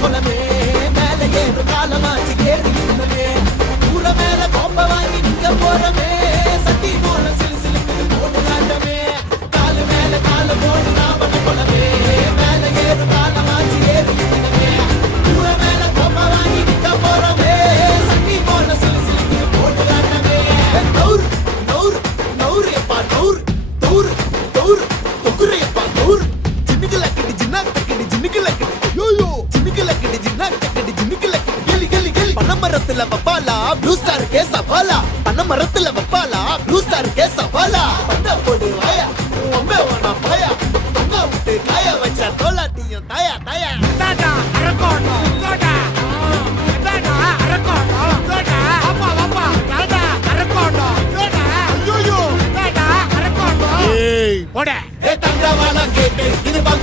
குளமே மேல ஏறு காலமாச்சு ஏறி குளமே ஊர மேல கோப்ப வாங்கி நிக்க போறமே சட்டி போல சிலு சிலுக்கு போட்டு காட்டமே காலு மேல கால போட்டு ராவண குளமே மேல ஏறு காலமாச்சு ஏறி குளமே ஊர மேல கோப்ப வாங்கி நிக்க போறமே சட்டி போல சிலு சிலுக்கு போட்டு காட்டமே நௌர் நௌர் நௌர் எப்பா நௌர் தௌர் தௌர் தொகுரையப்பா நௌர் ஜின்னுக்கு லக்கடி ஜின்னா தக்கடி ஜின்னுக்கு லக்கடி யோயோ ஜின்னுக்கு லக்கடி ஜின்னா தக்கடி ஜின்னுக்கு லக்கடி கெலி கெலி கெலி பனமரத்துல வப்பாலா ப்ளூ ஸ்டார் கே சவாலா பனமரத்துல வப்பாலா ப்ளூ ஸ்டார் கே சவாலா பண்ட போடு வாயா அம்மே வானா பாயா தொங்க விட்டு காய வச்ச தோலாட்டியும் தாயா தாயா தாடா அரக்கோணோ தாடா தாடா அரக்கோணோ தாடா அப்பா அப்பா தாடா அரக்கோணோ தாடா ஐயோ தாடா அரக்கோணோ ஏய் போடா ஏ தங்கவால கேட்டு இது பங்க